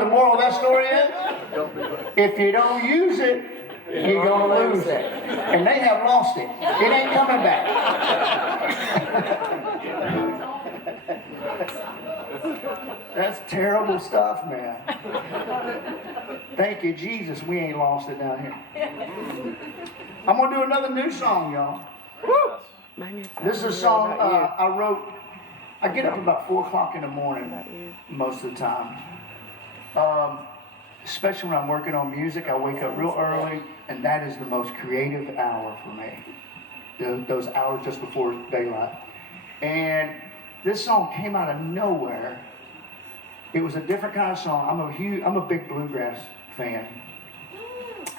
The moral of that story is, if you don't use it, you're gonna lose it. And they have lost it. It ain't coming back. That's terrible stuff, man. Thank you, Jesus, we ain't lost it down here. I'm gonna do another new song, y'all. This is a song I wrote. I get up about 4 o'clock in the morning most of the time. Especially when I'm working on music, I wake up real early, and that is the most creative hour for me. Those hours just before daylight. And this song came out of nowhere. It was a different kind of song. I'm a big bluegrass fan,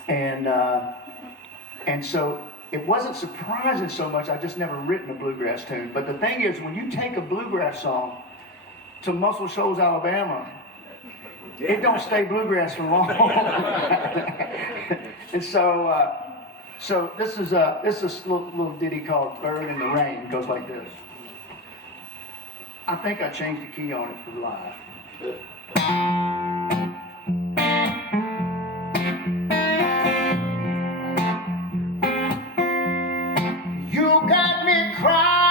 and so it wasn't surprising so much. I just never written a bluegrass tune. But the thing is, when you take a bluegrass song to Muscle Shoals, Alabama, it don't stay bluegrass for long. And so this is a little ditty called "Bird in the Rain." It goes like this. I think I changed the key on it for live. You got me crying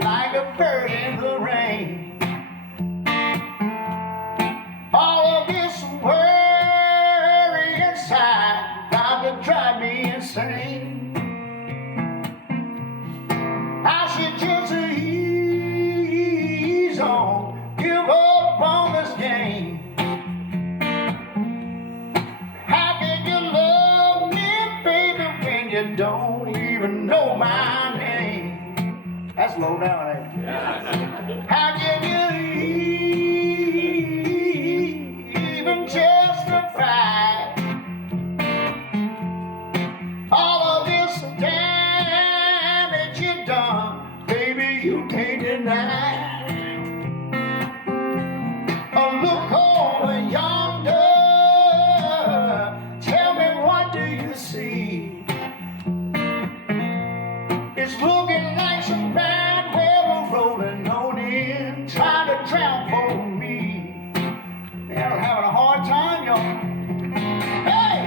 like a bird in the rain. All of this worry inside about to drive me insane. I should just ease on, give up on this game. How can you love me, baby, when you don't even know my name? That's low down, ain't it? How can you even justify all of this damage you done? Baby, you can't deny. Oh, look over yonder. Tell me, what do you see? It's looking like some bad weather rolling on in, trying to drown for me. Man, I'm having a hard time, y'all. Hey!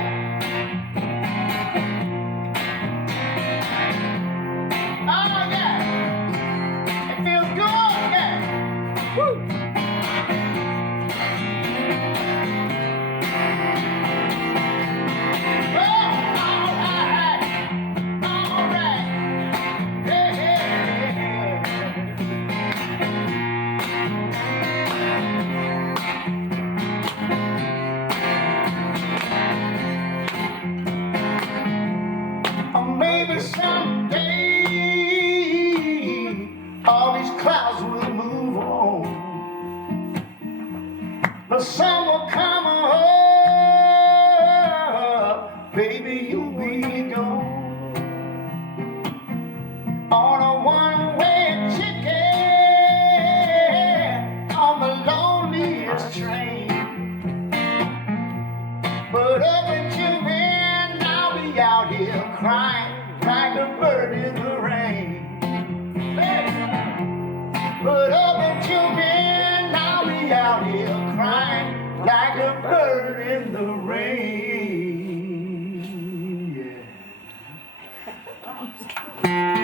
Oh, yeah! It feels good, yeah! Woo! Maybe someday all these clouds will move on, but some will come up, baby, you'll be gone on a one-way ticket on the loneliest train. But up until then, I'll be out here crying like a bird in the rain. Hey. But up until then, I'll be out here crying like a bird in the rain. Yeah.